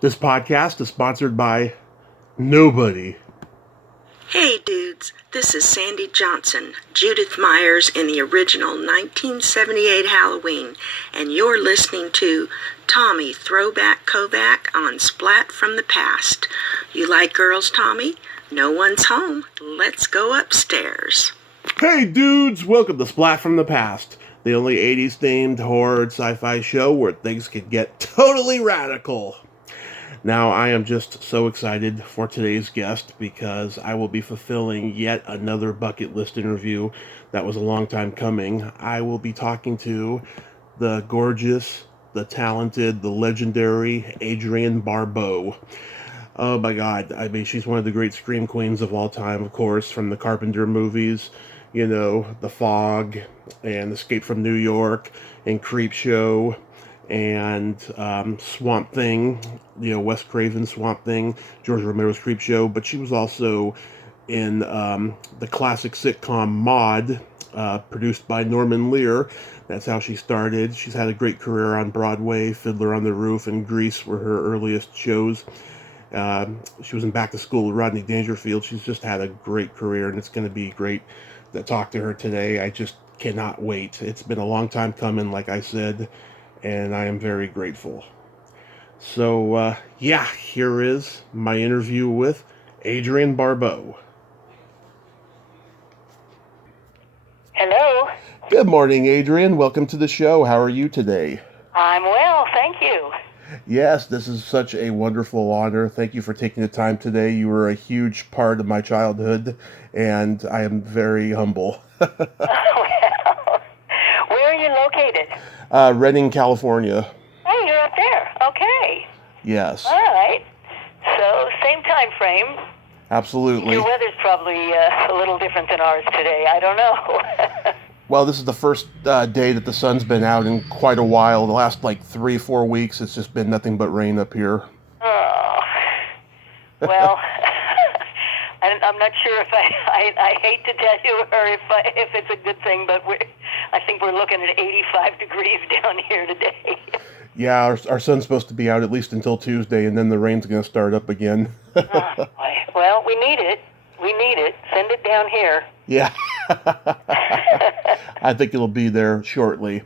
This podcast is sponsored by nobody. Hey dudes, this is Sandy Johnson, Judith Myers in the original 1978 Halloween, and you're listening to Tommy Throwback Kovac on Splat from the Past. You like girls, Tommy? No one's home. Let's go upstairs. Hey dudes, welcome to Splat from the Past, the only 80s themed horror and sci-fi show where things can get totally radical. Now, I am just so excited for today's guest because I will be fulfilling yet another bucket list interview that was a long time coming. I will be talking to the gorgeous, the talented, the legendary Adrienne Barbeau. Oh my God, I mean, she's one of the great scream queens of all time, of course, from the Carpenter movies, you know, The Fog, and Escape from New York, and Creepshow, and Swamp Thing, you know, Wes Craven Swamp Thing, George Romero's Creepshow, but she was also in the classic sitcom Maude, produced by Norman Lear. That's how she started. She's had a great career on Broadway. Fiddler on the Roof and Grease were her earliest shows. She was in Back to School with Rodney Dangerfield. She's just had a great career, and it's going to be great to talk to her today. I just cannot wait. It's been a long time coming, like I said, and I am very grateful. So, here is my interview with Adrienne Barbeau. Hello. Good morning, Adrienne. Welcome to the show. How are you today? I'm well, thank you. Yes, this is such a wonderful honor. Thank you for taking the time today. You were a huge part of my childhood, and I am very humble. Well, where are you located? Redding, California. Oh, you're up there. Okay. Yes. All right. So, same time frame. Absolutely. Your weather's probably a little different than ours today. I don't know. Well, this is the first day that the sun's been out in quite a while. The last, 3-4 weeks, it's just been nothing but rain up here. Oh. Well, I'm not sure if I hate to tell you or if it's a good thing, but I think we're looking at 85 degrees down here today. Yeah, our sun's supposed to be out at least until Tuesday, and then the rain's going to start up again. Oh, well, we need it. We need it. Send it down here. Yeah. I think it'll be there shortly.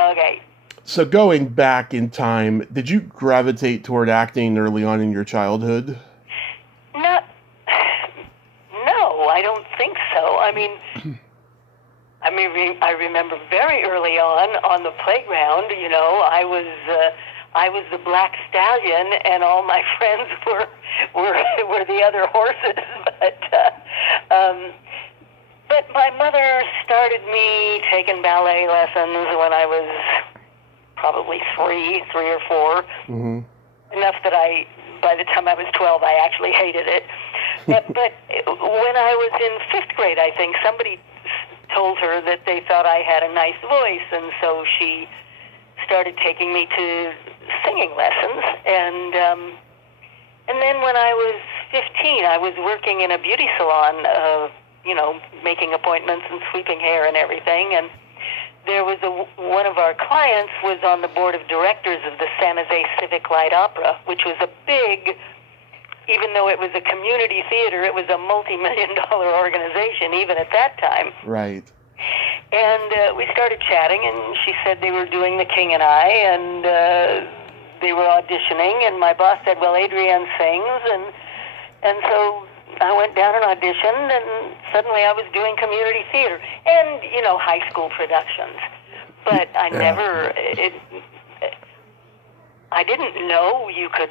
Okay. So going back in time, did you gravitate toward acting early on in your childhood? No, I don't think so. I mean, I remember very early on the playground. You know, I was the black stallion, and all my friends were the other horses. But my mother started me taking ballet lessons when I was probably three or four. Mm-hmm. Enough that by the time I was 12, I actually hated it. But when I was in 5th grade, I think, somebody told her that they thought I had a nice voice, and so she started taking me to singing lessons. And then when I was 15, I was working in a beauty salon, making appointments and sweeping hair and everything. And there was one of our clients was on the board of directors of the San Jose Civic Light Opera, which was a big, even though it was a community theater, it was a multi-million-dollar organization even at that time. Right. And we started chatting, and she said they were doing The King and I, and they were auditioning, and my boss said, well, Adrienne sings, and so I went down and auditioned, and suddenly I was doing community theater and, high school productions. But I I didn't know you could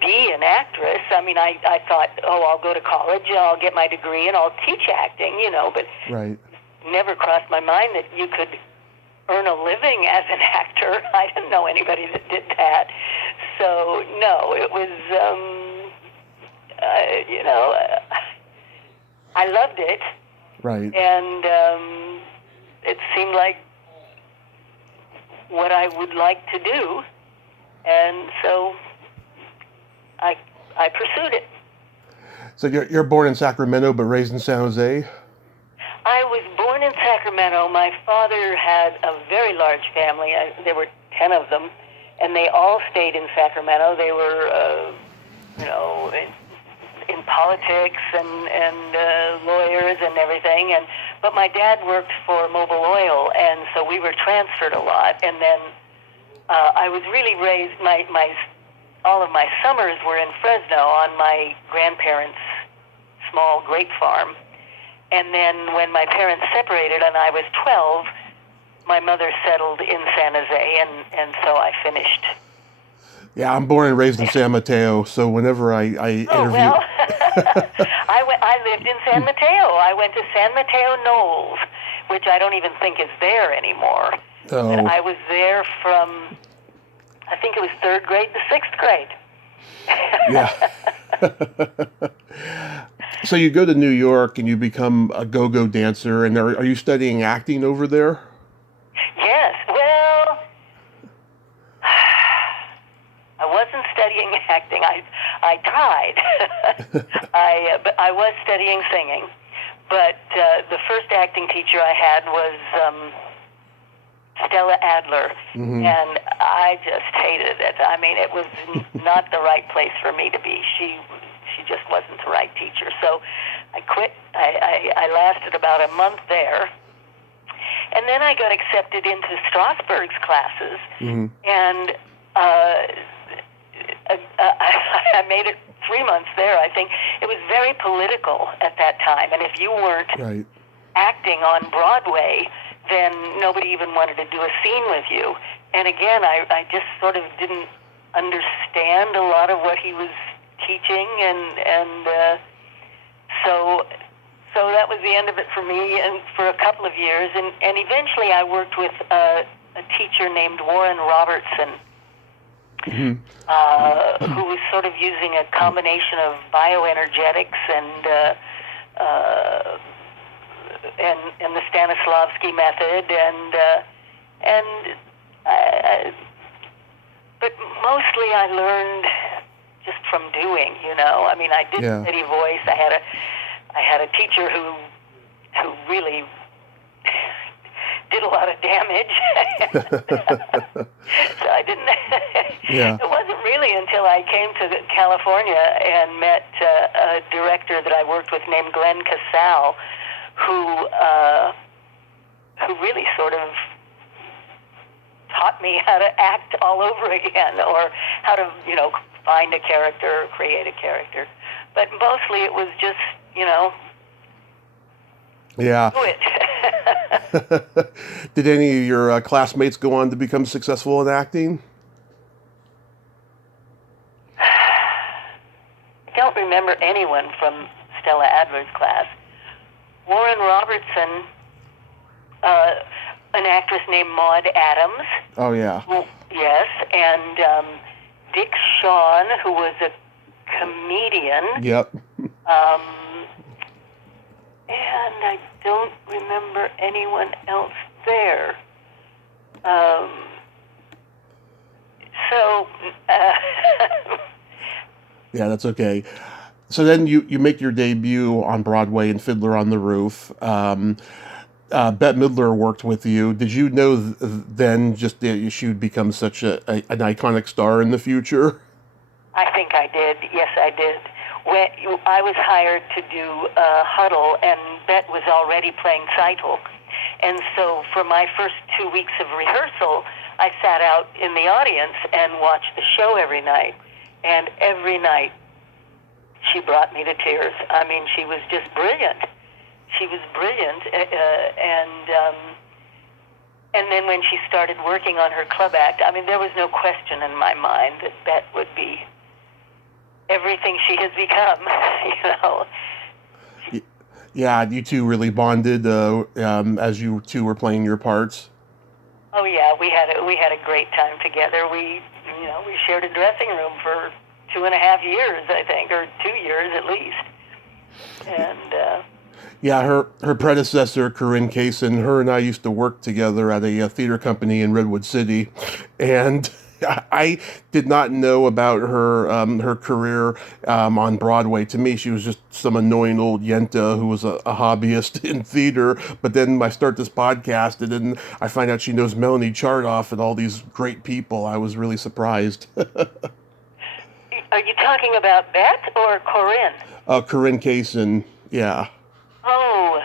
be an actress. I mean, I thought, I'll go to college, I'll get my degree, and I'll teach acting, but right. Never crossed my mind that you could earn a living as an actor. I didn't know anybody that did that. So, no, it was, I loved it. Right. And it seemed like what I would like to do. And so I pursued it. So you're born in Sacramento but raised in San Jose? I was born in Sacramento. My father had a very large family. There were 10 of them. and they all stayed in Sacramento. They were, in politics and lawyers and everything. But my dad worked for Mobil Oil, and so we were transferred a lot. And then I was really raised. All of my summers were in Fresno on my grandparents' small grape farm. And then when my parents separated and I was 12, my mother settled in San Jose, and so I finished. Yeah, I'm born and raised in San Mateo, so whenever I interview... Oh, well, I lived in San Mateo. I went to San Mateo Knolls, which I don't even think is there anymore. Oh. And I was there from, I think it was 3rd grade to 6th grade. Yeah. So you go to New York and you become a go-go dancer, and are you studying acting over there? Yes. Well, I wasn't studying acting. I tried. But I was studying singing. But the first acting teacher I had was Stella Adler, and I just hated it. I mean, it was not the right place for me to be. She just wasn't the right teacher. So I quit. I lasted about a month there. And then I got accepted into Strasberg's classes, and I made it 3 months there, I think. It was very political at that time, and if you weren't acting on Broadway, then nobody even wanted to do a scene with you. And again, I just sort of didn't understand a lot of what he was teaching, and so that was the end of it for me, and for a couple of years, and eventually I worked with a teacher named Warren Robertson, who was sort of using a combination of bioenergetics and the Stanislavski method, but mostly I learned just from doing. I mean, I did steady voice. I had a teacher who really did a lot of damage. So I didn't. It wasn't really until I came to California and met a director that I worked with named Glenn Casal, who really sort of taught me how to act all over again, or how to, find a character or create a character. But mostly it was just, do it. Did any of your classmates go on to become successful in acting? I don't remember anyone from Stella Adler's class. Warren Robertson, an actress named Maude Adams. Oh, yeah. Yes, and Dick Shawn, who was a comedian. Yep. And I don't remember anyone else there. Yeah, that's okay. So then you make your debut on Broadway in Fiddler on the Roof. Bette Midler worked with you. Did you know then just that she would become such an iconic star in the future? I think I did. Yes, I did. When I was hired to do Huddle, and Bette was already playing Seitel. And so for my first 2 weeks of rehearsal, I sat out in the audience and watched the show every night. And every night, she brought me to tears. I mean, she was just brilliant. She was brilliant. And then when she started working on her club act, I mean, there was no question in my mind that Bette would be everything she has become, Yeah, you two really bonded as you two were playing your parts. Oh yeah, we had a great time together. We shared a dressing room for 2.5 years, I think, or 2 years at least. And yeah, her predecessor, Corinne Kaysen, her and I used to work together at a theater company in Redwood City, and I did not know about her career on Broadway. To me, she was just some annoying old yenta who was a hobbyist in theater. But then I start this podcast, and then I find out she knows Melanie Chartoff and all these great people. I was really surprised. Are you talking about Beth or Corinne? Corinne Kaysen, yeah. Oh,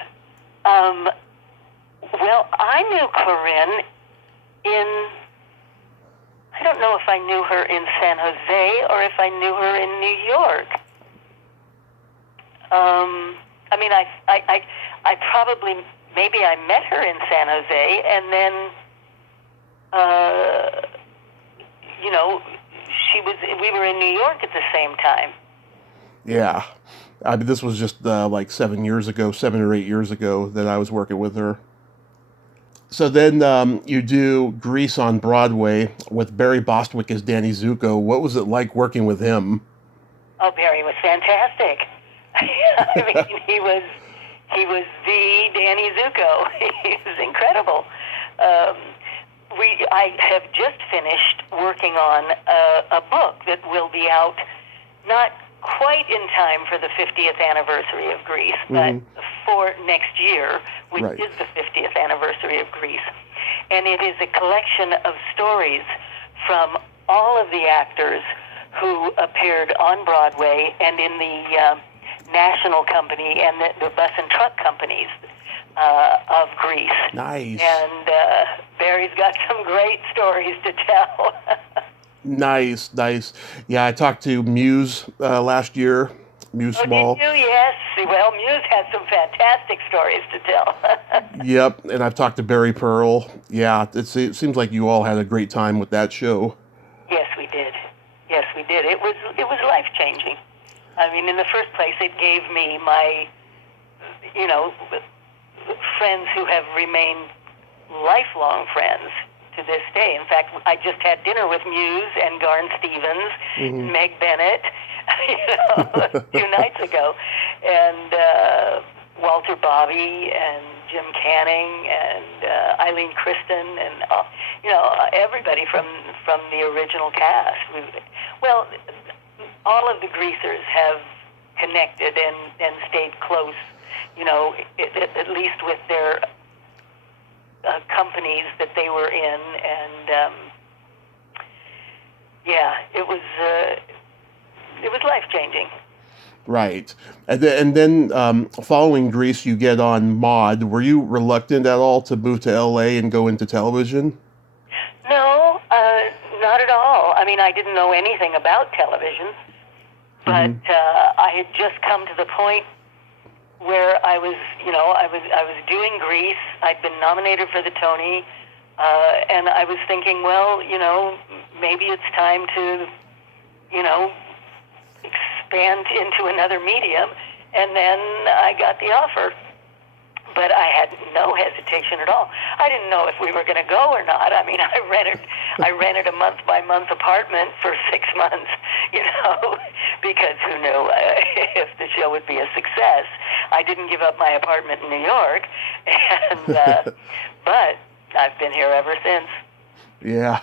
well, I knew Corinne I don't know if I knew her in San Jose or if I knew her in New York. I mean, I probably, maybe I met her in San Jose, and then, we were in New York at the same time. Yeah. I mean, this was just like 7 or 8 years ago that I was working with her. So then you do Grease on Broadway with Barry Bostwick as Danny Zuko. What was it like working with him? Oh, Barry was fantastic. I mean, he was the Danny Zuko. He was incredible. I have just finished working on a book that will be out not quite in time for the 50th anniversary of Grease, but for next year, which is the 50th anniversary of Grease. And it is a collection of stories from all of the actors who appeared on Broadway and in the national company and the bus and truck companies of Grease. Nice. And Barry's got some great stories to tell. Nice. Yeah, I talked to Muse last year. Muse Small. Did you? Yes. Well, Muse has some fantastic stories to tell. Yep, and I've talked to Barry Pearl. Yeah, it seems like you all had a great time with that show. Yes, we did. It was life-changing. I mean, in the first place, it gave me my, friends who have remained lifelong friends to this day. In fact, I just had dinner with Muse and Garn Stevens, and Meg Bennett, 2 nights ago, and Walter Bobby and Jim Canning and Eileen Kristen and everybody from the original cast. Well, all of the Greasers have connected and stayed close, at least with their companies that they were in, and it was life-changing. Right. And then following Grease, you get on Maude. Were you reluctant at all to move to L.A. and go into television? No, not at all. I mean, I didn't know anything about television, but I had just come to the point where I was doing Grease. I'd been nominated for the Tony, and I was thinking, well, maybe it's time to, expand into another medium. And then I got the offer, but I had no hesitation at all. I didn't know if we were going to go or not. I mean, I rented a month-by-month apartment for 6 months, because who knew if the show would be a success. I didn't give up my apartment in New York, and but I've been here ever since. Yeah.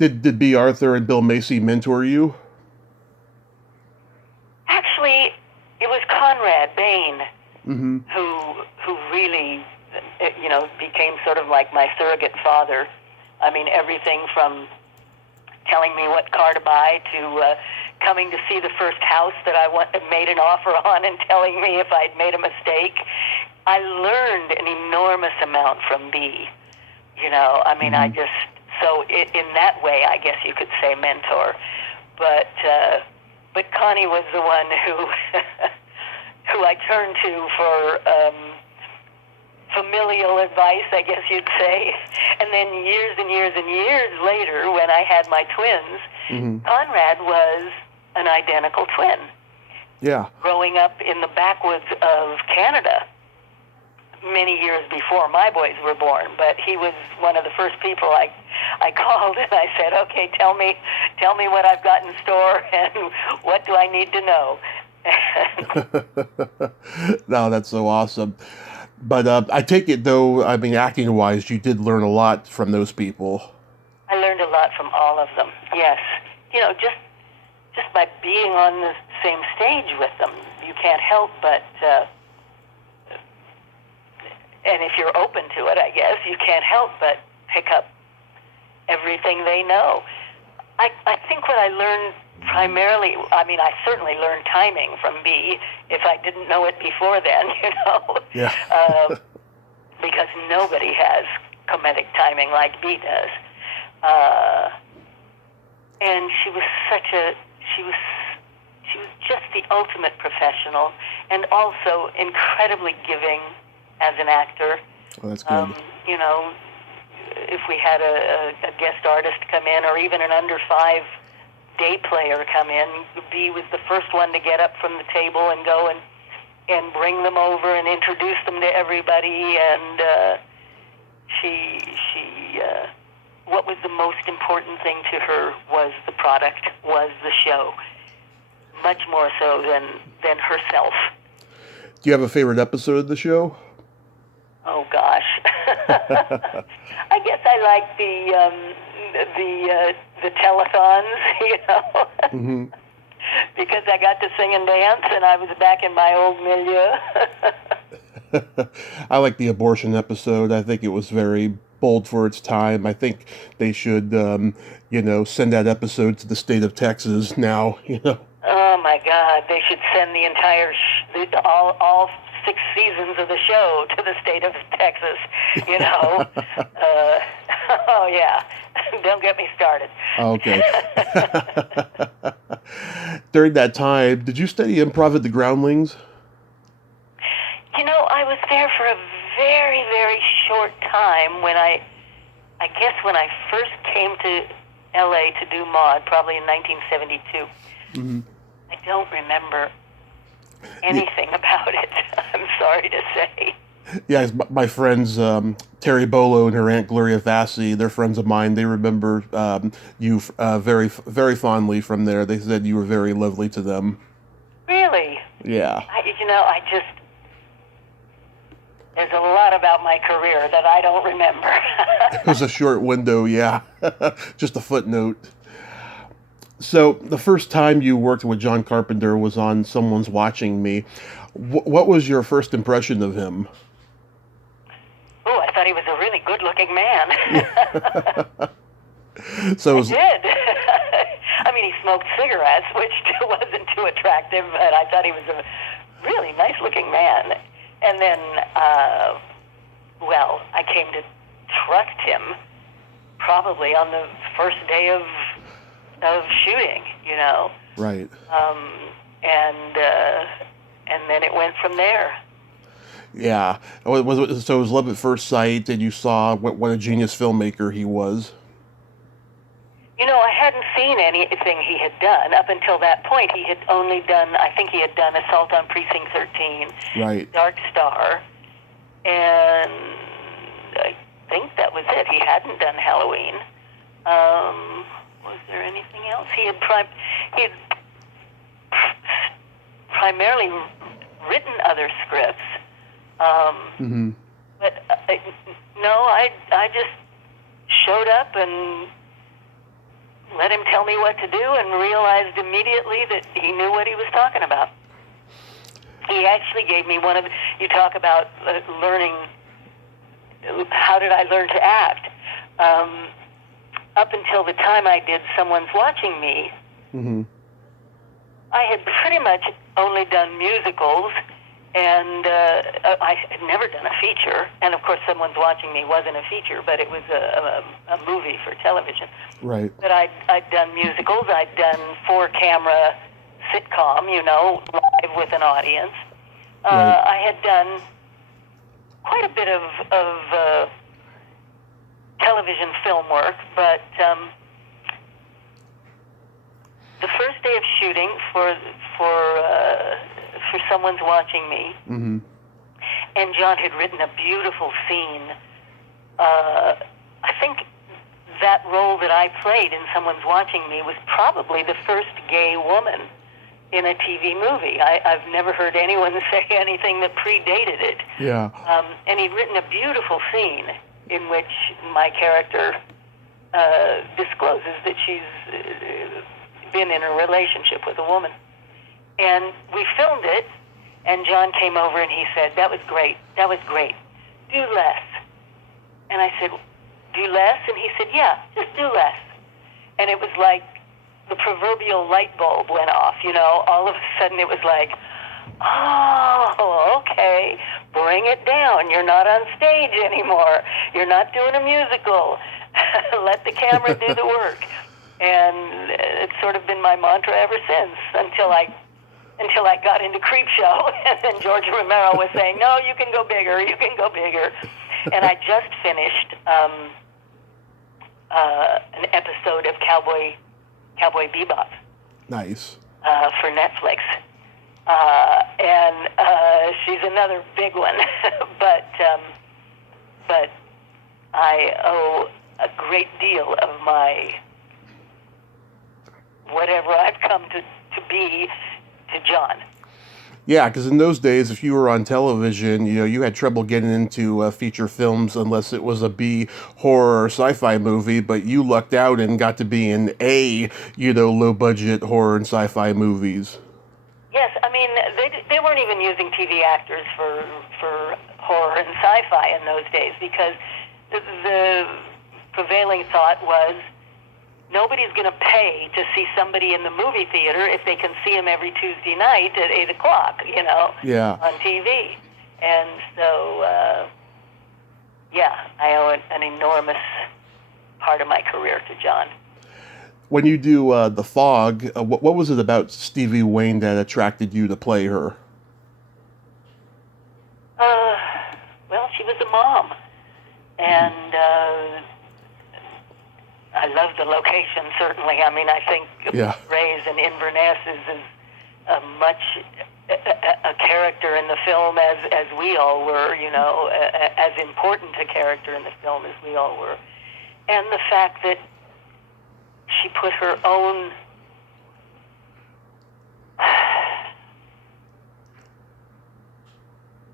Did B. Arthur and Bill Macy mentor you? Actually, it was Conrad Bain who really, became sort of like my surrogate father. I mean, everything from telling me what car to buy to coming to see the first house that I made an offer on and telling me if I'd made a mistake. I learned an enormous amount from B. I mean, in that way, I guess you could say mentor. But Connie was the one who I turned to for familial advice, I guess you'd say. And then years and years and years later, when I had my twins, Conrad was an identical twin. Yeah. Growing up in the backwoods of Canada many years before my boys were born, but he was one of the first people I called, and I said, okay, tell me what I've got in store and what do I need to know. No, that's so awesome. But I take it, though, I mean, acting-wise, you did learn a lot from those people. I learned a a lot from all of them. Yes, just by being on the same stage with them, you can't help but. And if you're open to it, I guess, you can't help but pick up everything they know. I think what I learned primarily, I certainly learned timing from B, if I didn't know it before then, Yeah. Because nobody has comedic timing like B does. And she was just the ultimate professional, and also incredibly giving as an actor. Oh, that's good. If we had a guest artist come in, or even an under 5 day player come in, B was the first one to get up from the table and go and bring them over and introduce them to everybody. And what was the most important thing to her was the product, was the show, much more so than herself. Do you have a favorite episode of the show? Oh gosh, I guess I like the telethons, Mm-hmm. because I got to sing and dance, and I was back in my old milieu. I like the abortion episode. I think it was very bold for its time. I think they should, send that episode to the state of Texas now. Oh my God, they should send the entire all 6 seasons of the show to the state of Texas. Oh yeah, don't get me started. Okay. During that time, did you study improv at the Groundlings? I was there for a very, very short time when I guess when I first came to L.A. to do Maude, probably in 1972. Mm-hmm. I don't remember anything about it, I'm sorry to say. Yeah, my friends, Terry Bolo and her Aunt Gloria Fassi, they're friends of mine. They remember you very, very fondly from there. They said you were very lovely to them. Really? Yeah. There's a lot about my career that I don't remember. It was a short window, yeah. Just a footnote. So the first time you worked with John Carpenter was on Someone's Watching Me. What was your first impression of him? Oh, I thought he was a really good-looking man. So I did. He smoked cigarettes, which wasn't too attractive, but I thought he was a really nice-looking man. And then, I came to trust him probably on the first day of shooting, Right. And then it went from there. Yeah. So it was love at first sight, and you saw what a genius filmmaker he was. I hadn't seen anything he had done. Up until that point, he had only done, I think he had done Assault on Precinct 13, Right. Dark Star, and I think that was it. He hadn't done Halloween. Was there anything else? He had primarily written other scripts. Mm-hmm. But no, I just showed up and let him tell me what to do, and realized immediately that he knew what he was talking about. He actually gave me you talk about learning, how did I learn to act? Up until the time I did Someone's Watching Me, Mm-hmm. I had pretty much only done musicals, and I had never done a feature. And of course, Someone's Watching Me wasn't a feature, but it was a movie for television. Right. But I'd done musicals. I'd done 4-camera sitcom, live with an audience. Right. I had done quite a bit of television film work, but the first day of shooting for Someone's Watching Me, Mm-hmm. and John had written a beautiful scene. I think that role that I played in Someone's Watching Me was probably the first gay woman in a TV movie. I've never heard anyone say anything that predated it. Yeah. And he'd written a beautiful scene in which my character discloses that she's been in a relationship with a woman. And we filmed it, and John came over and he said, that was great, do less. And I said, do less? And he said, yeah, just do less. And it was like the proverbial light bulb went off, all of a sudden it was like, oh, okay, bring it down. You're not on stage anymore. You're not doing a musical. Let the camera do the work. And it's sort of been my mantra ever since, until I got into Creepshow, and then George Romero was saying, no, you can go bigger. And I just finished an episode of Cowboy Bebop. Nice. For Netflix. And she's another big one. but I owe a great deal of my whatever I've come to be to John. Yeah, because in those days, if you were on television, you had trouble getting into feature films unless it was a B horror or sci-fi movie, but you lucked out and got to be in low-budget horror and sci-fi movies. Yes, I mean, they weren't even using TV actors for horror and sci-fi in those days, because the prevailing thought was, nobody's going to pay to see somebody in the movie theater if they can see him every Tuesday night at 8 o'clock, Yeah. on TV. And so, I owe an enormous part of my career to John. When you do The Fog, what was it about Stevie Wayne that attracted you to play her? Well, she was a mom. And I love the location, certainly. I mean, I think Ray's in Inverness is as much a character in the film as we all were, as important a character in the film as we all were. And the fact that she put her own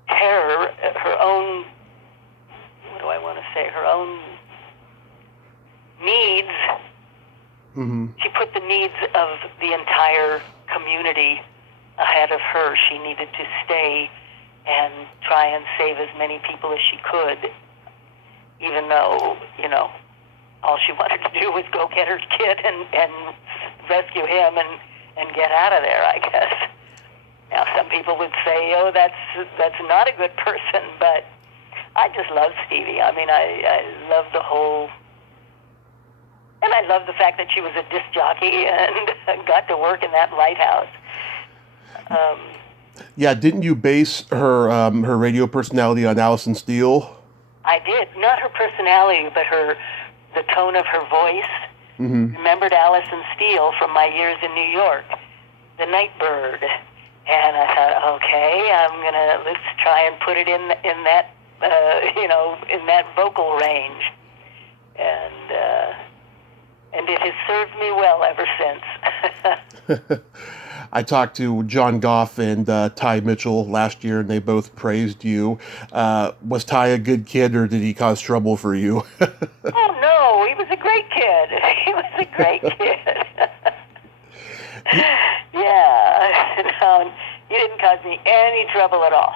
terror, her own, her own needs. Mm-hmm. She put the needs of the entire community ahead of her. She needed to stay and try and save as many people as she could, even though, all she wanted to do was go get her kid and rescue him and get out of there, I guess. Now, some people would say, oh, that's not a good person, but I just love Stevie. I mean, I love the whole... And I love the fact that she was a disc jockey and got to work in that lighthouse. Yeah, didn't you base her radio personality on Alison Steele? I did. Not her personality, but the tone of her voice. Mm-hmm. Remembered Alison Steele from my years in New York, the Nightbird. And I thought, okay, let's try and put it in that, in that vocal range. And it has served me well ever since. I talked to John Goff and Ty Mitchell last year, and they both praised you. Was Ty a good kid, or did he cause trouble for you? Oh, no, he was a great kid. He was a great kid. Yeah, no, he didn't cause me any trouble at all.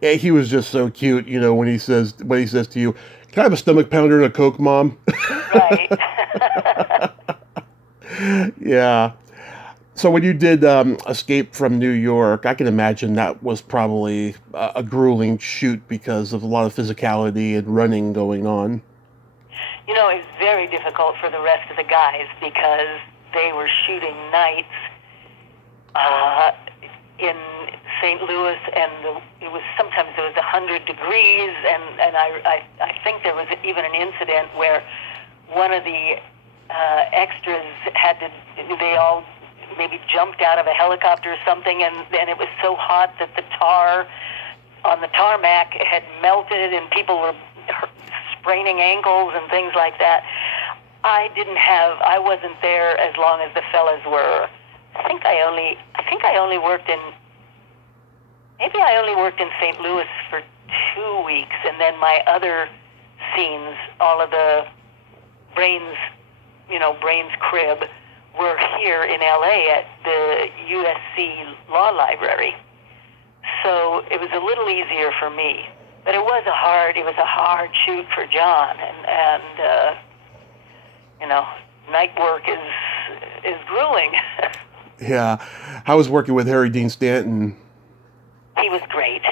Yeah, he was just so cute, when he says to you, "Can I have a stomach pounder and a Coke, Mom?" Right. Yeah. So when you did Escape from New York, I can imagine that was probably a grueling shoot because of a lot of physicality and running going on. It's very difficult for the rest of the guys because they were shooting nights in St. Louis, and sometimes it was 100 degrees, and I think there was even an incident where one of the extras they all maybe jumped out of a helicopter or something, and it was so hot that the tar on the tarmac had melted, and people were spraining ankles and things like that. I wasn't there as long as the fellas were. I think I only worked in St. Louis for 2 weeks, and then my other scenes, all of the Brain's crib were here in L.A. at the USC Law Library. So it was a little easier for me. But it was a hard shoot for John, and night work is grueling. Yeah. How was working with Harry Dean Stanton? He was great.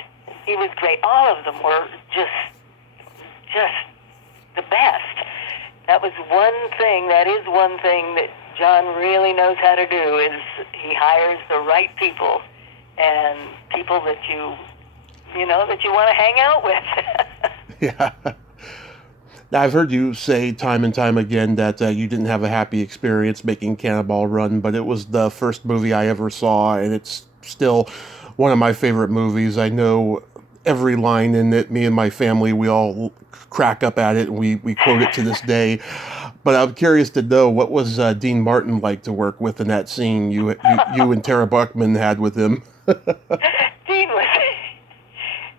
All of them were just the best. That is one thing that John really knows how to do, is he hires the right people, and people that you want to hang out with. Yeah. Now, I've heard you say time and time again that you didn't have a happy experience making Cannonball Run, but it was the first movie I ever saw, and it's still one of my favorite movies. I know every line in it. Me and my family, we all crack up at it, and we quote it to this day. But I'm curious to know, what was Dean Martin like to work with in that scene you and Tara Buckman had with him? Dean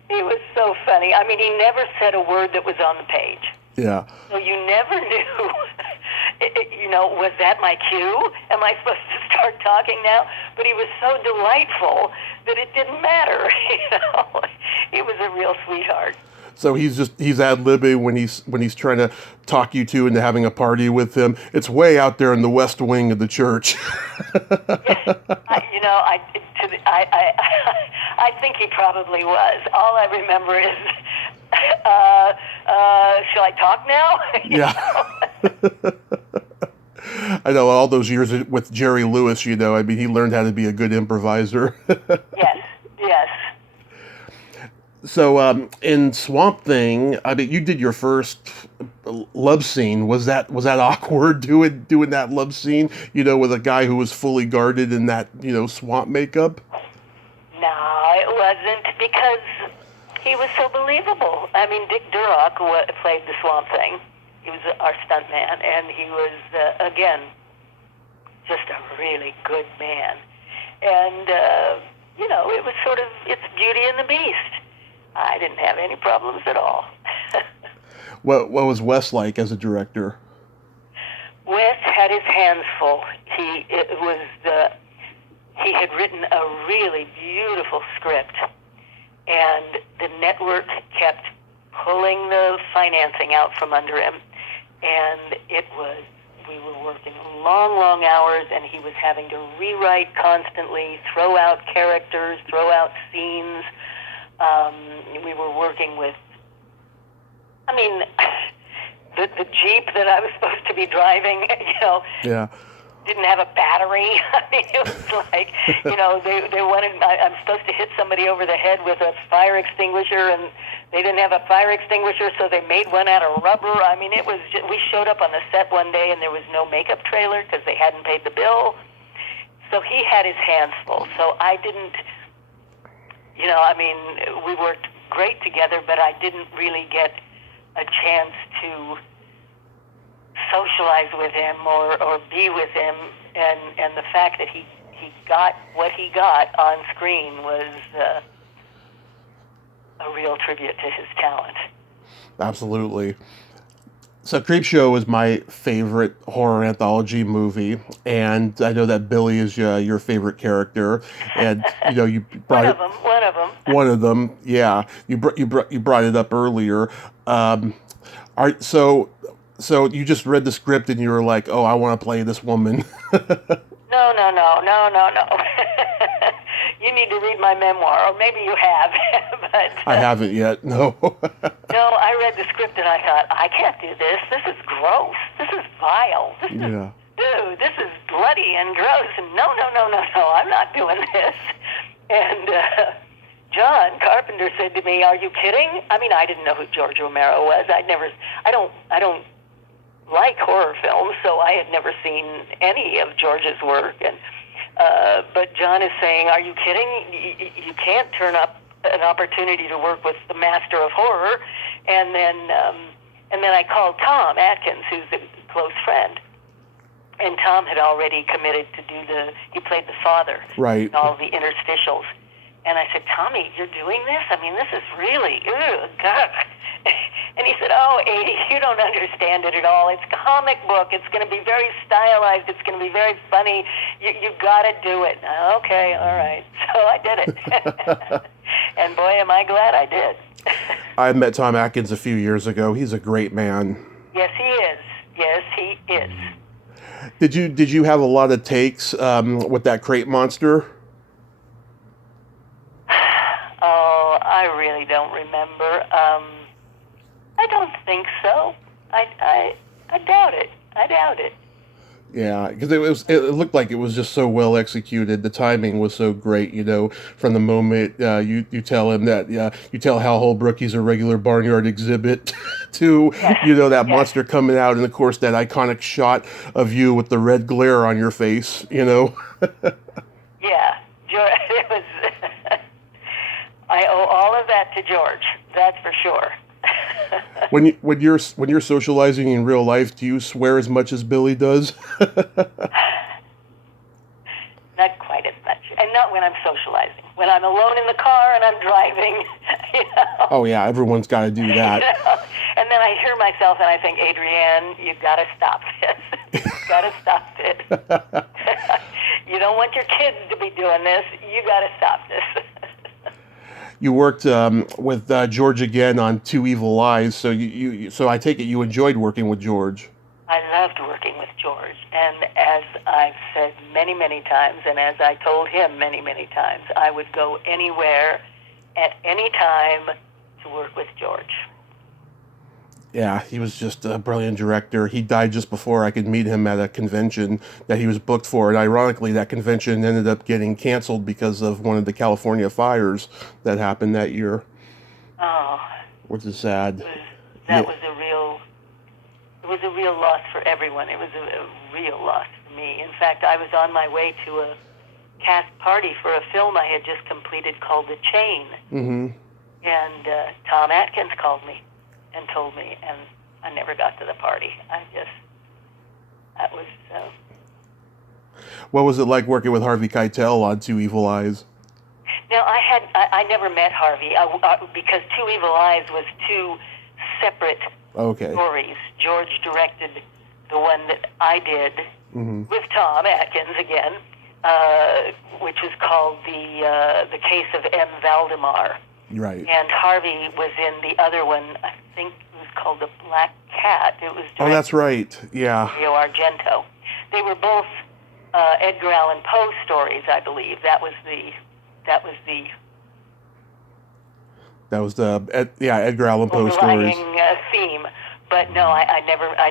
he was so funny. I mean, he never said a word that was on the page. Yeah. So you never knew, was that my cue? Am I supposed to start talking now? But he was so delightful that it didn't matter. He was a real sweetheart. So he's ad-libbing when he's trying to talk you two into having a party with him. It's way out there in the west wing of the church. I think he probably was. All I remember is, shall I talk now? Yeah. I know, all those years with Jerry Lewis, he learned how to be a good improviser. Yes. So in Swamp Thing, I mean, you did your first love scene. Was that awkward doing that love scene? With a guy who was fully guarded in that swamp makeup. No, it wasn't, because he was so believable. I mean, Dick Durock played the Swamp Thing. He was our stuntman, and he was again just a really good man. And it was sort of, it's Beauty and the Beast. I didn't have any problems at all. What was Wes like as a director? Wes had his hands full. He had written a really beautiful script, and the network kept pulling the financing out from under him, and we were working long hours, and he was having to rewrite constantly, throw out characters, throw out scenes. We were working with, the Jeep that I was supposed to be driving, Yeah. didn't have a battery. I mean, it was like, they wanted, I'm supposed to hit somebody over the head with a fire extinguisher, and they didn't have a fire extinguisher, so they made one out of rubber. I mean, it was just, we showed up on the set one day, and there was no makeup trailer because they hadn't paid the bill. So he had his hands full. So I didn't, we worked great together, but I didn't really get a chance to socialize with him or be with him, and the fact that he got what he got on screen was a real tribute to his talent. Absolutely. So Creepshow is my favorite horror anthology movie, and I know that Billy is your favorite character, and you brought one of them. Yeah, you brought it up earlier. So you just read the script and you were like, oh, I want to play this woman. No. You need to read my memoir, or maybe you have, but... I haven't yet, no. No, I read the script and I thought, I can't do this. This is gross. This is vile. This is bloody and gross. And no, I'm not doing this. And John Carpenter said to me, are you kidding? I mean, I didn't know who George Romero was. I don't like horror films, so I had never seen any of George's work. And but John is saying, are you kidding? You can't turn up an opportunity to work with the master of horror. And then I called Tom Atkins, who's a close friend. And Tom had already committed to he played the father. Right. In all the interstitials. And I said, Tommy, you're doing this? I mean, this is really, God. And he said, "Oh, Adie, you don't understand it at all. It's a comic book. It's going to be very stylized. It's going to be very funny. You got to do it." Okay, all right. So I did it. And boy, am I glad I did. I met Tom Atkins a few years ago. He's a great man. Yes, he is. Yes, he is. Did you have a lot of takes with that crate monster? Oh, I really don't remember. I don't think so. I doubt it. I doubt it. Yeah, because it looked like it was just so well executed. The timing was so great, from the moment you tell him that you tell Hal Holbrook he's a regular barnyard exhibit to that monster coming out, and of course that iconic shot of you with the red glare on your face. Yeah, George. It was. I owe all of that to George. That's for sure. When you're socializing in real life, do you swear as much as Billy does? Not quite as much, and not when I'm socializing. When I'm alone in the car and I'm driving, Oh yeah, everyone's got to do that. And then I hear myself and I think, Adrienne, you've got to stop this. You've got to stop this. You don't want your kids to be doing this. You got to stop this. You worked with George again on Two Evil Eyes, so so I take it you enjoyed working with George. I loved working with George, and as I've said many, many times, and as I told him many, many times, I would go anywhere, at any time, to work with George. Yeah, he was just a brilliant director. He died just before I could meet him at a convention that he was booked for, and ironically, that convention ended up getting canceled because of one of the California fires that happened that year. Oh, which is sad. It was a real loss for everyone. It was a real loss for me. In fact, I was on my way to a cast party for a film I had just completed called The Chain. Mm-hmm. And Tom Atkins called me and told me, and I never got to the party. That was... What was it like working with Harvey Keitel on Two Evil Eyes? Now, I never met Harvey because Two Evil Eyes was two separate stories. George directed the one that I did with Tom Atkins again, which was called The Case of M. Valdemar. Right. And Harvey was in the other one, I think it was called The Black Cat. It was Oh, that's right. Yeah. Rio Argento. They were both Edgar Allan Poe stories, I believe. That was the Edgar Allan Poe stories. Theme. But no, I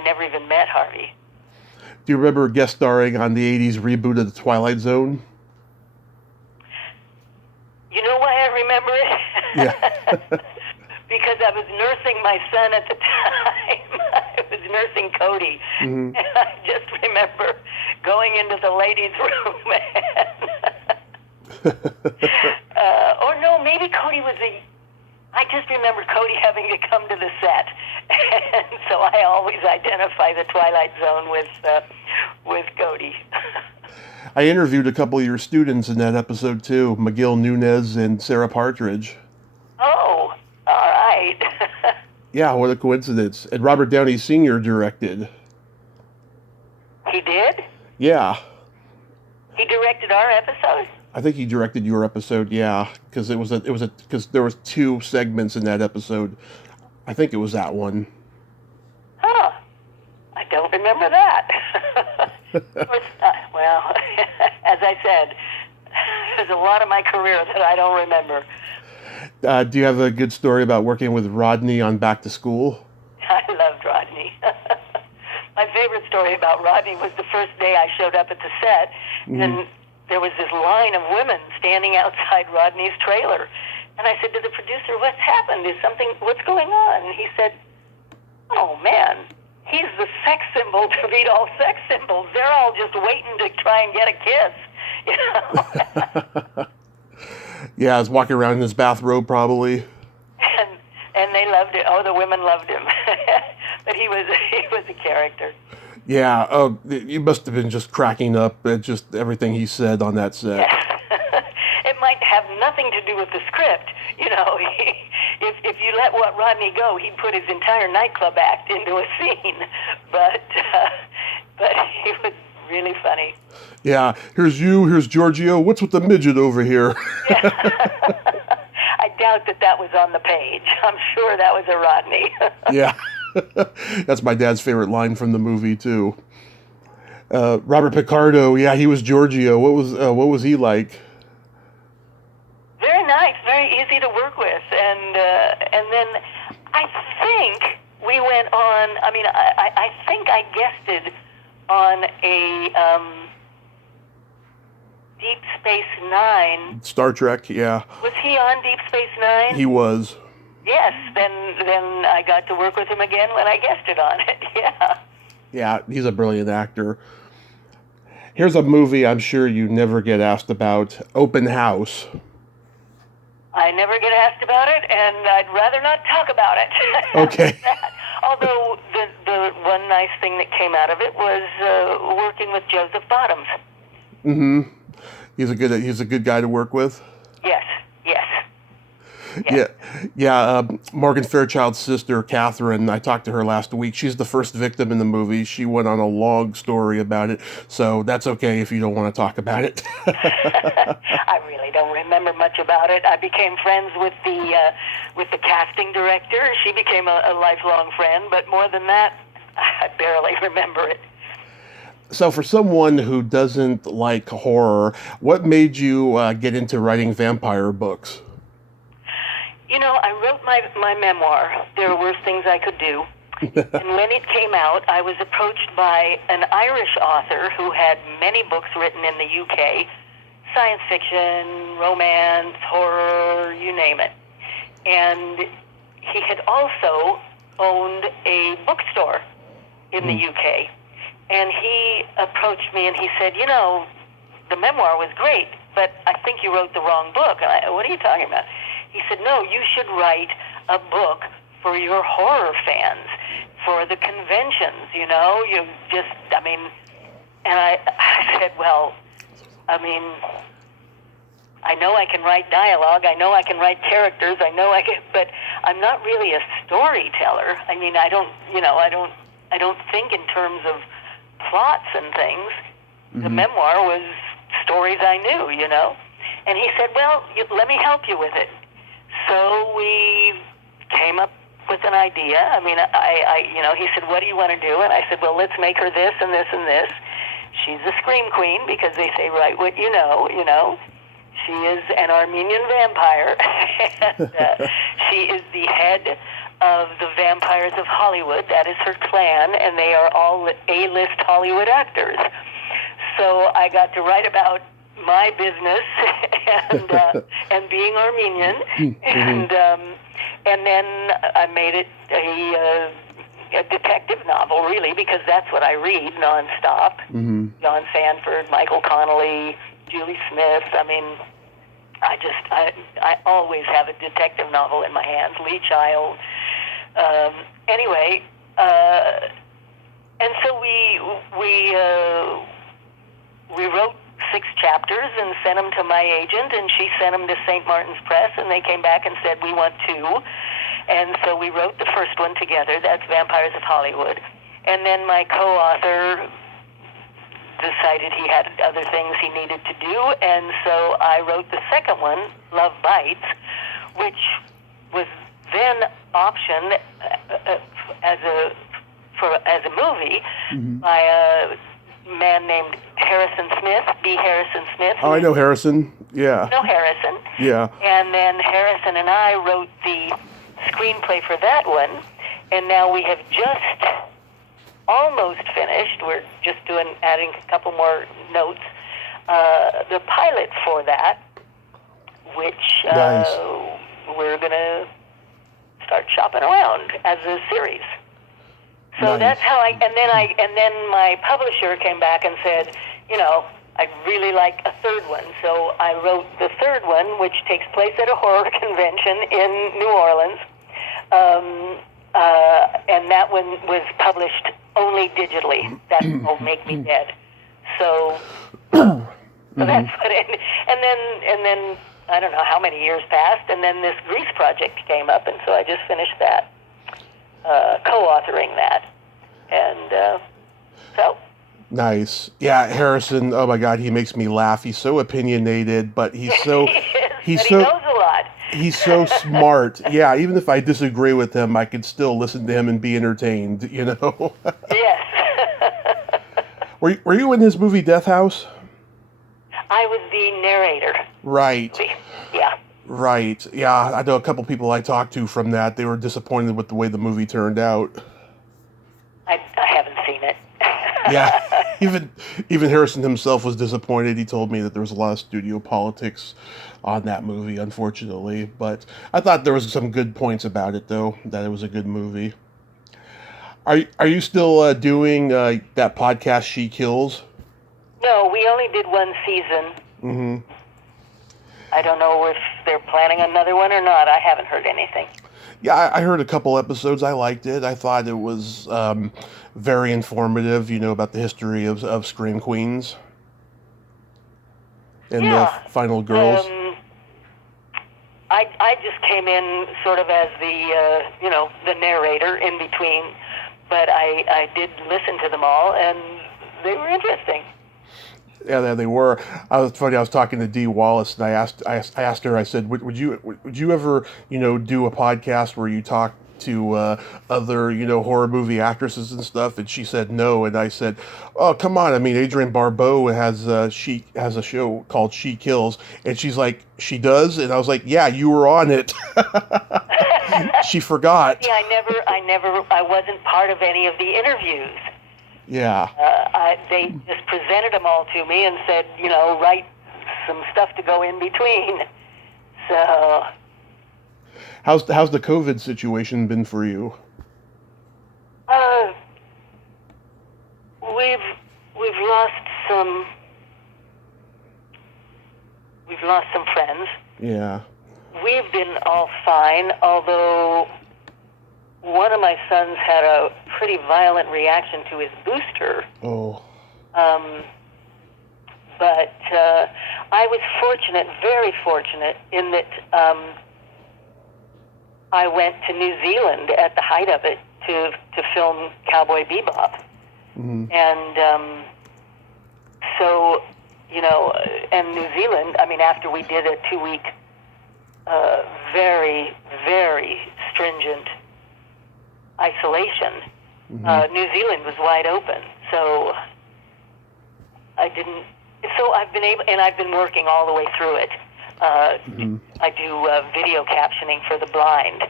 never even met Harvey. Do you remember guest starring on the 80s reboot of The Twilight Zone? You know why I remember it? Yeah. Because I was nursing my son at the time. I was nursing Cody. Mm-hmm. And I just remember going into the ladies' room or no, maybe Cody was I just remember Cody having to come to the set. And so I always identify the Twilight Zone with Cody. I interviewed a couple of your students in that episode too, McGill Nunez and Sarah Partridge. Oh, all right. Yeah, what a coincidence. And Robert Downey Sr. directed. He did? Yeah. He directed our episode? I think he directed your episode, yeah, because because there was two segments in that episode. I think it was that one. Huh. I don't remember that. Well, as I said, there's a lot of my career that I don't remember. Do you have a good story about working with Rodney on Back to School? I loved Rodney. My favorite story about Rodney was the first day I showed up at the set, and there was this line of women standing outside Rodney's trailer. And I said to the producer, "What's happened? What's going on?" And he said, "Oh, man, he's the sex symbol to beat all sex symbols. They're all just waiting to try and get a kiss." You know? Yeah, I was walking around in his bathrobe, probably. And they loved it. Oh, the women loved him. But he was a character. Yeah. Oh, you must have been just cracking up at just everything he said on that set. It might have nothing to do with the script. You know, if you let Rodney go, he'd put his entire nightclub act into a scene. But he was really funny. Yeah, here's you, here's Giorgio. What's with the midget over here? Yeah. I doubt that was on the page. I'm sure that was a Rodney. Yeah. That's my dad's favorite line from the movie, too. Robert Picardo, yeah, he was Giorgio. What was he like? Very nice, very easy to work with. And then I think we went on, I think I guested on a Deep Space Nine. Star Trek, yeah. Was he on Deep Space Nine? He was. Yes, then I got to work with him again when I guested on it, yeah. Yeah, he's a brilliant actor. Here's a movie I'm sure you never get asked about, Open House. I never get asked about it, and I'd rather not talk about it. Okay. Although the one nice thing that came out of it was working with Joseph Bottoms. Mm-hmm. He's a good guy to work with. Yes. Yeah. Morgan Fairchild's sister, Catherine, I talked to her last week. She's the first victim in the movie. She went on a long story about it, so that's okay if you don't want to talk about it. I really don't remember much about it. I became friends with the casting director. She became a lifelong friend, but more than that, I barely remember it. So for someone who doesn't like horror, what made you get into writing vampire books? I wrote my memoir, There Were Worse Things I Could Do. And when it came out, I was approached by an Irish author who had many books written in the UK, science fiction, romance, horror, you name it. And he had also owned a bookstore in the UK. And he approached me and he said, the memoir was great, but I think you wrote the wrong book. And what are you talking about? He said, no, you should write a book for your horror fans, for the conventions, and I said, well, I know I can write dialogue, I know I can write characters, but I'm not really a storyteller. I don't think in terms of plots and things. Mm-hmm. The memoir was stories I knew, And he said, well, let me help you with it. So we came up with an idea. He said, what do you want to do? And I said, well, let's make her this and this and this. She's a scream queen because they say, write what you know. She is an Armenian vampire. And she is the head of the Vampires of Hollywood. That is her clan, and they are all A-list Hollywood actors. So I got to write about my business and being Armenian, and then I made it a detective novel, really, because that's what I read nonstop. Mm-hmm. John Sanford, Michael Connelly, Julie Smith. I always have a detective novel in my hands. Lee Child. And so we wrote 6 chapters and sent them to my agent, and she sent them to St. Martin's Press, and they came back and said, we want 2. And so we wrote the first one together. That's Vampires of Hollywood. And then my co-author decided he had other things he needed to do, and so I wrote the second one, Love Bites, which was then optioned as a movie by a man named B. Harrison Smith. Oh, I know Harrison. Yeah. No, Harrison. Yeah. And then Harrison and I wrote the screenplay for that one, and now we have just almost finished. We're just adding a couple more notes. The pilot for that, which nice. We're gonna start shopping around as a series. So nice. That's how and then my publisher came back and said, I'd really like a third one. So I wrote the third one, which takes place at a horror convention in New Orleans. And that one was published only digitally. That's called Make Me Dead. So that's what and then I don't know how many years passed, and then this Grease project came up, and so I just finished that, co-authoring that, and so. Nice. Yeah, Harrison, oh my God, he makes me laugh. He's so opinionated, but he's so... He knows a lot. He's so smart. Yeah, even if I disagree with him, I can still listen to him and be entertained, you know? Yes. Were you in his movie Death House? I was the narrator. Right. Yeah. Right. Yeah, I know a couple people I talked to from that. They were disappointed with the way the movie turned out. I haven't seen it. Yeah. Even Harrison himself was disappointed. He told me that there was a lot of studio politics on that movie, unfortunately. But I thought there was some good points about it, though, that it was a good movie. Are you still doing that podcast, She Kills? No, we only did one season. Mm-hmm. I don't know if they're planning another one or not. I haven't heard anything. Yeah, I heard a couple episodes. I liked it. I thought it was very informative, you know, about the history of Scream Queens and the final girls. I just came in sort of as the, the narrator in between, but I did listen to them all, and they were interesting. Yeah, they were. I was talking to Dee Wallace, and I asked her. I said, "Would you ever, do a podcast where you talk to other, horror movie actresses and stuff?" And she said no. And I said, "Oh, come on! I mean, Adrienne Barbeau she has a show called She Kills," and she's like, "She does?" And I was like, "Yeah, you were on it." She forgot. Yeah, I wasn't part of any of the interviews. Yeah. They just presented them all to me and said, write some stuff to go in between. So. How's the COVID situation been for you? We've lost some friends. Yeah. We've been all fine, although one of my sons had a pretty violent reaction to his booster. Oh. But I was fortunate, very fortunate, in that I went to New Zealand at the height of it to film Cowboy Bebop. Mm-hmm. And so, and New Zealand, I mean, after we did a 2-week, very, very stringent isolation, mm-hmm. New Zealand was wide open. So I've been able, and I've been working all the way through it. Mm-hmm. I do video captioning for the blind,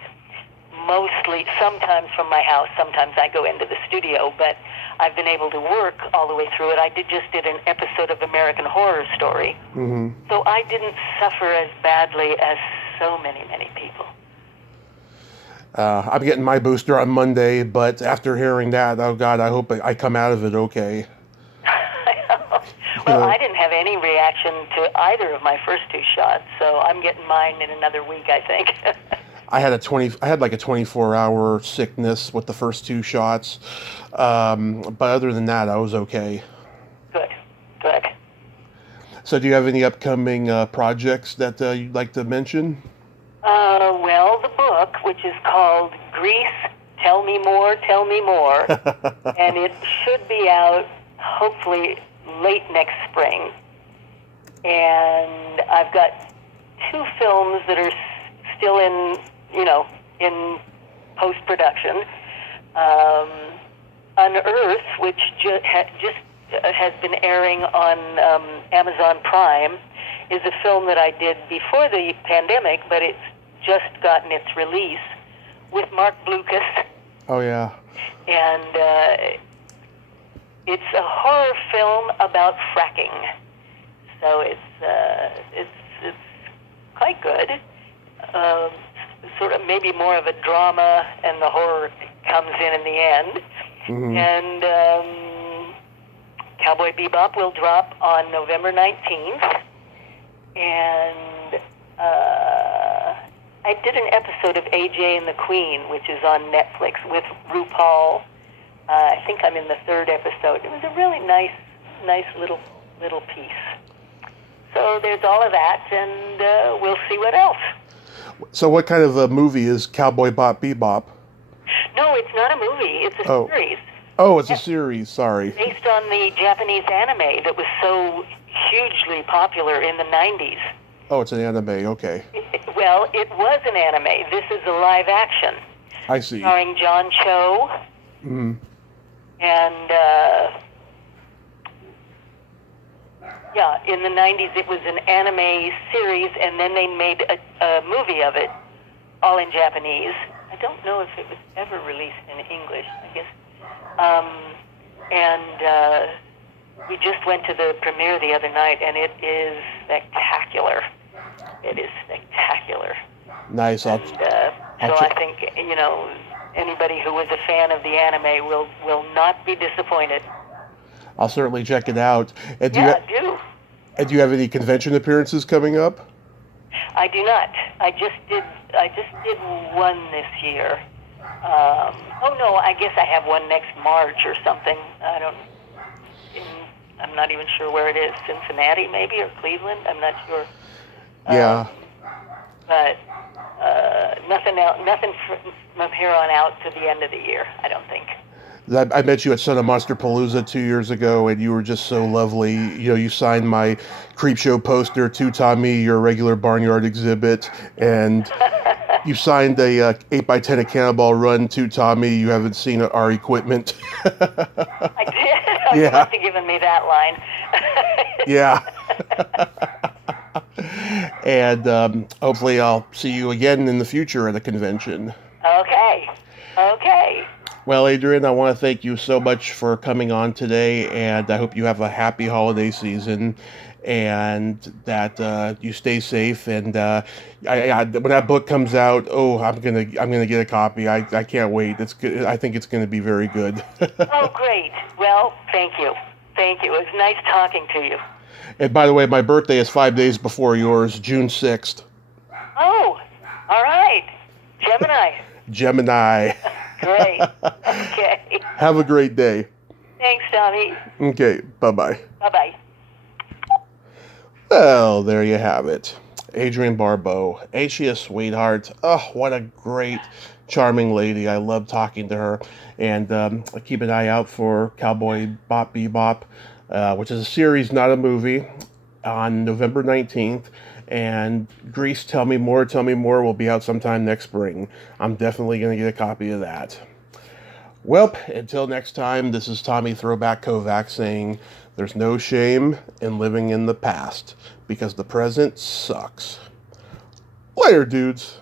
mostly, sometimes from my house, sometimes I go into the studio, but I've been able to work all the way through it. I just did an episode of American Horror Story, mm-hmm. so I didn't suffer as badly as so many, many people. I'm getting my booster on Monday, but after hearing that, oh God, I hope I come out of it okay. Well, I didn't have any reaction to either of my first 2 shots, so I'm getting mine in another week, I think. I had like a 24-hour sickness with the first 2 shots, but other than that, I was okay. Good. So, do you have any upcoming projects that you'd like to mention? Well, the book, which is called Grease, Tell Me More, and it should be out, hopefully, late next spring. And I've got 2 films that are still in post-production. Unearth, which just has been airing on Amazon Prime, is a film that I did before the pandemic, but it's just gotten its release with Mark Blucas. Oh, yeah. And it's a horror film about fracking. So it's quite good. Sort of maybe more of a drama, and the horror comes in the end. Mm-hmm. And Cowboy Bebop will drop on November 19th. And I did an episode of AJ and the Queen, which is on Netflix, with RuPaul. I think I'm in the 3rd episode. It was a really nice little piece. So there's all of that, and we'll see what else. So what kind of a movie is Cowboy Bebop? No, it's not a movie. It's a series. Oh, it's a series. Sorry. Based on the Japanese anime that was so hugely popular in the 90s. Oh, it's an anime. Okay. Well, it was an anime. This is a live action. I see. Starring John Cho. Mm-hmm. And, in the 90s it was an anime series, and then they made a movie of it, all in Japanese. I don't know if it was ever released in English, I guess. We just went to the premiere the other night, and it is spectacular. It is spectacular. Nice. I think, anybody who was a fan of the anime will not be disappointed. I'll certainly check it out. And do. And do you have any convention appearances coming up? I do not. I just did one this year. I guess I have one next March or something. I'm not even sure where it is. Cincinnati, maybe, or Cleveland. I'm not sure. Yeah. But nothing from here on out to the end of the year, I don't think. I met you at Son of Monsterpalooza 2 years ago, and you were just so lovely. You signed my Creepshow poster to Tommy, your regular Barnyard exhibit, and you signed a 8x10 at Cannonball Run to Tommy. You haven't seen our equipment. I did? You must have given me that line. Yeah. And hopefully I'll see you again in the future at a convention. Okay. Well, Adrienne, I want to thank you so much for coming on today, and I hope you have a happy holiday season, and that you stay safe. And when that book comes out, I'm gonna get a copy. I can't wait. It's good. I think it's gonna be very good. Oh, great. Well, thank you. It was nice talking to you. And by the way, my birthday is 5 days before yours, June 6th. Oh, all right. Gemini. Great. Okay. Have a great day. Thanks, Tommy. Okay. Bye-bye. Bye-bye. Well, there you have it. Adrienne Barbeau. Ain't she a sweetheart? Oh, what a great, charming lady. I love talking to her. And keep an eye out for Cowboy Bebop, which is a series, not a movie, on November 19th. And Grease, Tell Me More will be out sometime next spring. I'm definitely going to get a copy of that. Well, until next time, this is Tommy Throwback Kovac saying there's no shame in living in the past because the present sucks. Later, dudes.